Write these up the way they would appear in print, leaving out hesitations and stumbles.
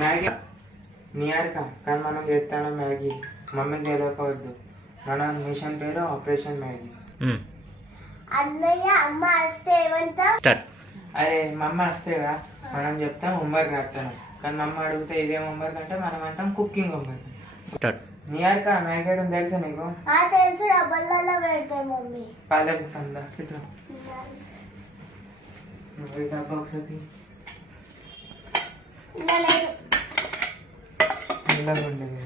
Maggi నియర్క కానీ మనం చేస్తాను మ్యాగీ మమ్మీకి తెలియకపోవద్దు. మన మిషన్ పేరు ఆపరేషన్ మ్యాగీ. అన్నయ్య అమ్మ వస్తే ఏమంటా? అరే మమ్మ వస్తేగా మనం చెప్తాం హోంవర్క్ రాస్తాను, కానీ మమ్మ అడిగితే ఇదేం హోంవర్క్ అంటే మనం అంటాం కుకింగ్ హోంవర్క్. నియర్క మ్యాగీ తెలుసా నీకు? తెలుసు, డబ్బులలో పెడతాయి మమ్మీ. పాలకుతుందా ఇట్లా డబ్బా ఒకసారి ఇలాగ ఉండేది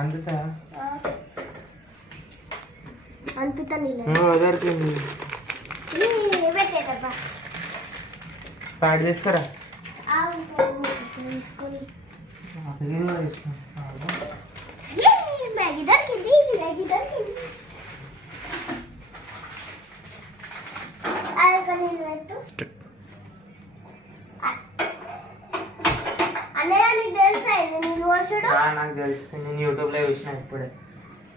అందుతా వదరుతుంది. పాడు తీసుకురా మ్యాగీ దొరికింది. నీళ్ళు పెట్టు. అన్నయ్య నీకు తెలుసా నీళ్ళు పోసుడు? నాకు తెలుసు, నేను యూట్యూబ్ లో చూసిన ఇప్పుడే.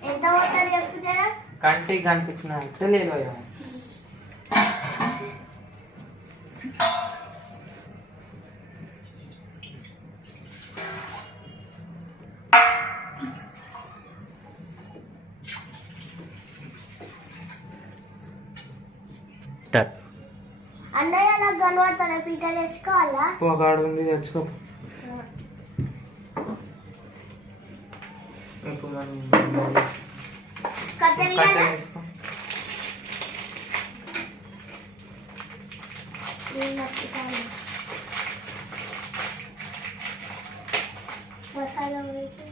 ఎంత పోతారు చెప్తారా? కంటికి కనిపించిన లేదు. అన్నయ్య నాకు కనబడతాను, పీట వేసుకోవాలా? పోగాడు ఉంది తెచ్చుకో. వేసుకో. మసాలా వేసి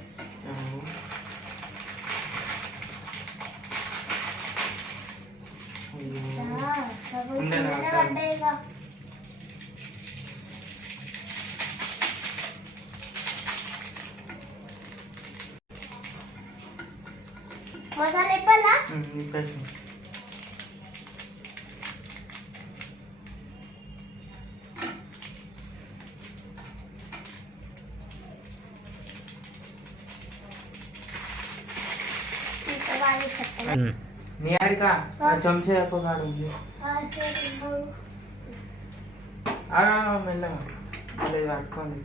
మసాలా ఇవ్వాలా? నియారిక చెంచా చెప్పగాడు ఉంది. మెల్లగా లేదు పట్టుకోండి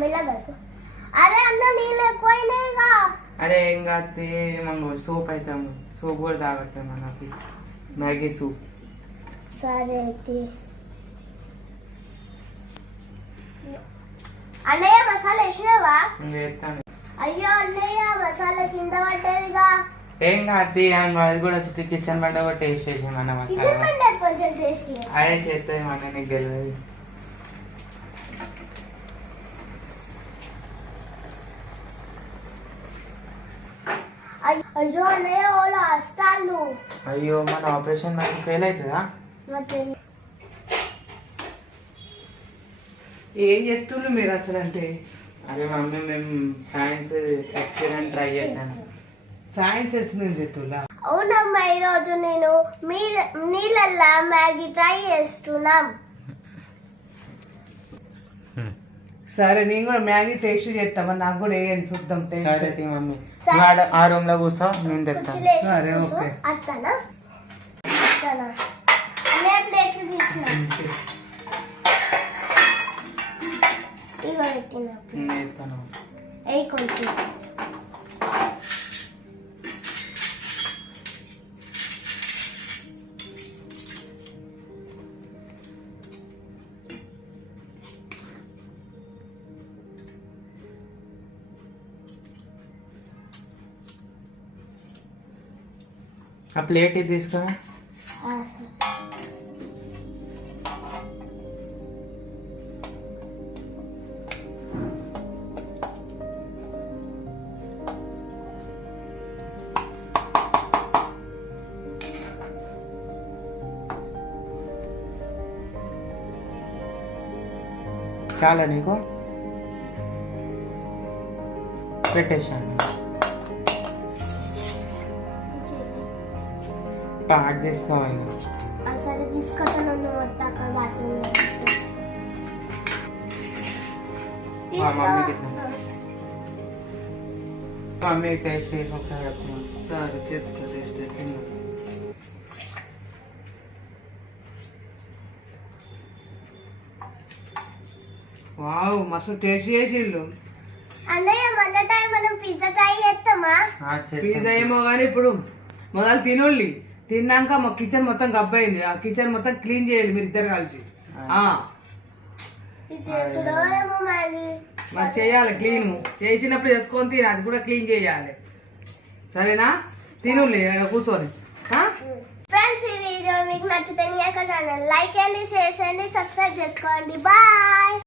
మెల్లగా. అరే అన్న నీళ్ళు ఎక్కువైనాయిగా. అరే ఏం కాదు, మనం సూప్ అవుతాము, సూప్ కూడా తాగట్టాము మనకి మ్యాగీ సూప్. సరే అన్నయ్య మసాలా వేసినావా? వేస్తాను. అయ్యో అన్నయ్య మసాలా కింద పట్టేదిగా. ఏం కాదు, అది కూడా కిచెన్ బండ కూడా టేస్ట్ చేసి మన మసాలా అదే చేస్తుంది మన నీకు తెలియదు. అయ్యో అన్నయ్య వాళ్ళు వస్తాను. అయ్యో మన ఆపరేషన్ మనకి ఫెయిల్ అవుతుందా? ఏం చెప్తుండ్రు మీరు అసలు అంటే? అరే మమ్మీ మేము సైన్స్ ఎక్స్పెరిమెంట్ ట్రై చేస్తాను. సైన్స్ ఎక్స్పెరిమెంట్ చెప్తున్నా? అవునమ్మా, ఈరోజు నేను నీళ్ళల్లో మ్యాగీ ట్రై చేస్తున్నాం. సరే నేను కూడా మ్యాగీ టేస్ట్ చేస్తామా, నాకు కూడా వేయండి చూద్దాం. టేస్ట్ మమ్మీ ఆ రూమ్ లో కూర్చో, నేను తెస్తాను. సరే ఓకే. అట్లనా అన్నయ్య ప్లేట్లు తీసిన ఇగో పెట్టిన కొంచెం ఆ ప్లేట్ ఇది తీసుకో. చాలా నీకు పెట్టేసాను. పాట్ తీసుకోవాలి. సరే తీసుకుంటాను. మమ్మీ టేస్ట్ చేసి ఒకసారి చెప్తున్నాను. సరే చెప్తా టేస్ట్ చెప్పింది. వావ్ మస్తు టేస్ట్ చేసిండు. అన్నయ్య మళ్ళీ టైం మనం పిజ్జా ట్రై చేస్తామా? పిజ్జా ఏమో కానీ ఇప్పుడు మొదలు తినోళ్ళి, తిన్నాక మా కిచెన్ మొత్తం గబ్బైంది. ఆ కిచెన్ మొత్తం క్లీన్ చేయాలి మీరు ఇద్దరు కలిసి. ఇది చేసుడో ఏమో మ్యాగీ. మరి చేయాలి క్లీన్, చేసినప్పుడు చేసుకొని తిని అది కూడా క్లీన్ చేయాలి. సరేనా? తినులే ఇక్కడ కూర్చొని. ఫ్రెండ్స్ ఈ వీడియో మీకు నచ్చితే నీ యొక్క ఛానల్ లైక్ చేయండి, షేర్ చేయండి, సబ్స్క్రైబ్ చేసుకోండి. బాయ్.